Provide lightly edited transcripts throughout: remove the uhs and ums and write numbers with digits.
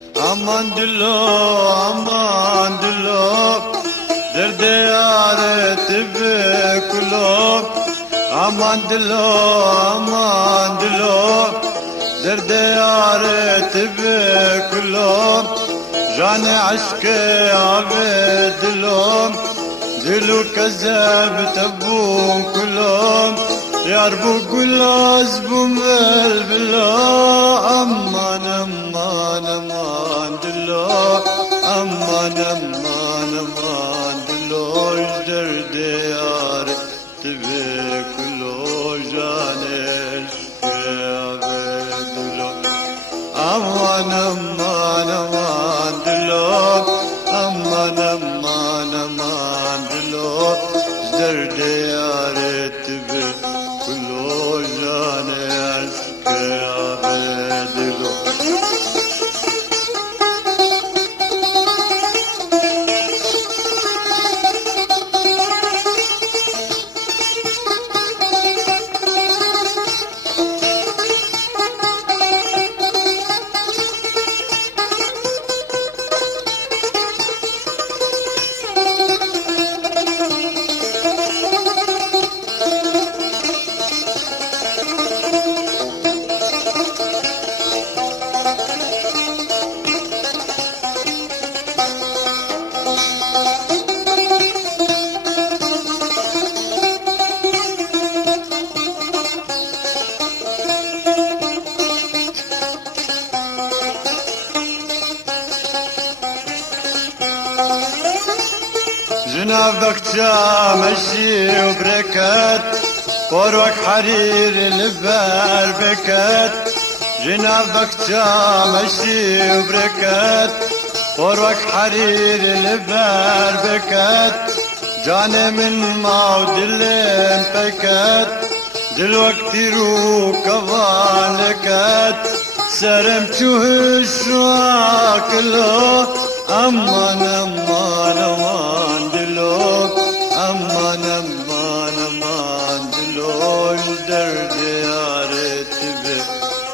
Aman dilo, aman dilo, derde yaret kulo. Aman dilo, aman dilo, derde yaret kulo. Jane aşkı abedilo, dilu كذاب تبون كلهم يربو كل عزبهم بالبلا. أمان أمان أمان دلو، أمان أمان أمان دلو، يجدر ديار تبي كله جانش دلو. أمان أمان أمان دلو، أمان أمان أمان دلو، يجدر ديار تبي كله جانش دلو. جنابك مشي وبركات قروك حرير البار بكات. جنابك مشي وبركات قروك حرير البار بكات. جاني من موت الليم بكات دلوقتي رو كفالكات. سرمتو الشواك له أمان أمان أمان دلو، أمان أمان أمان دلو، الدرد يا ريت به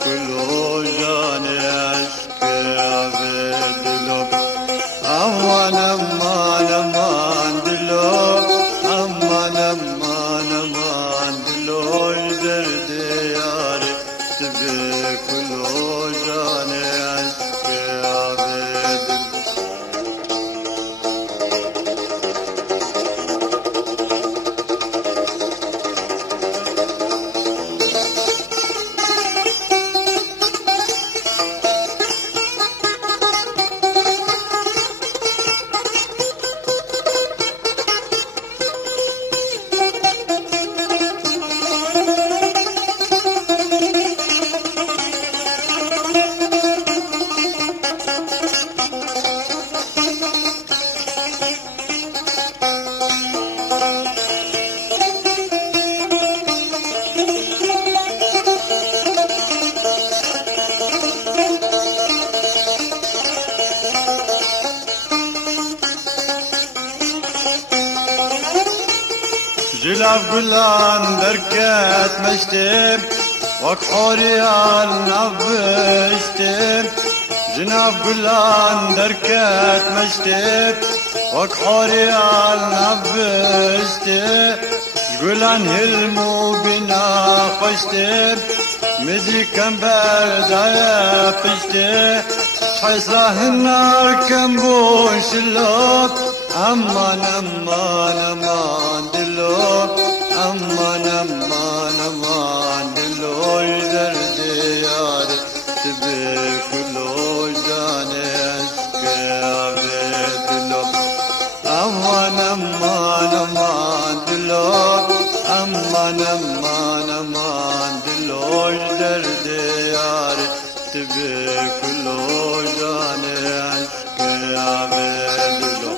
كله جاني عشق عبدلو. أمان أمان أمان دلو، أمان أمان أمان دلو، الدرد يا ريت به كله جاني عشق عبدلو. جلاف قلان دركات مشتم وكحوريان نبشتم. جناف قلان دركات مشتم وكحوريان نبشتم. جقولان هلمو بنا خشتم مدي كم بردايا فشتم. حسراه النار كم بوش اللوب. أمان أمان أمان دلو، أمان أمان أمان دلو، يدرد يار تبي كله جاني عشق عبدلو. أمان أمان أمان دلو، أمان أمان أمان دلو، يدرد يار تبي كله جاني عشق عبدلو.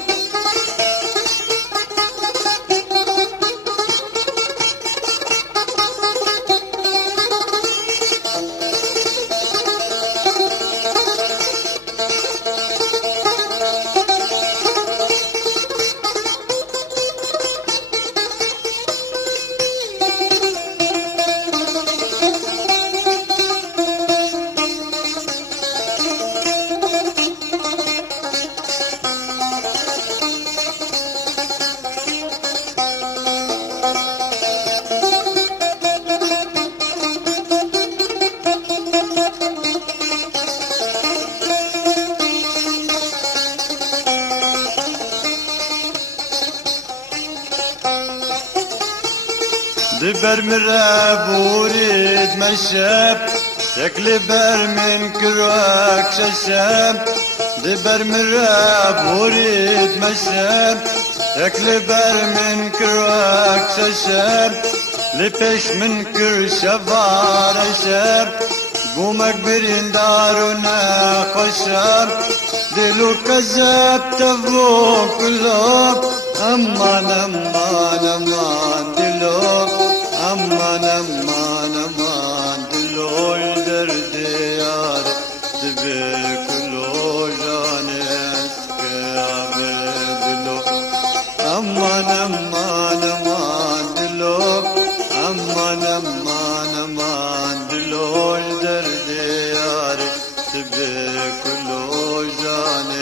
دبر مراب وريد مشاب شكل بر من كراك ششاب دبر مراب وريد مشاب شكل بر من كراك ششاب لبش من كر شفار شاب قومك برين دارنا خشاب دلو كذاب تفوق كلوب أمان أمان أمان دلو أمان أمان أمان دلو الدرد يار دبر كلو جانس كابي دلو أمان أمان أمان دلو أمان أمان أمان دلو الدرد يار دبر كلو جانس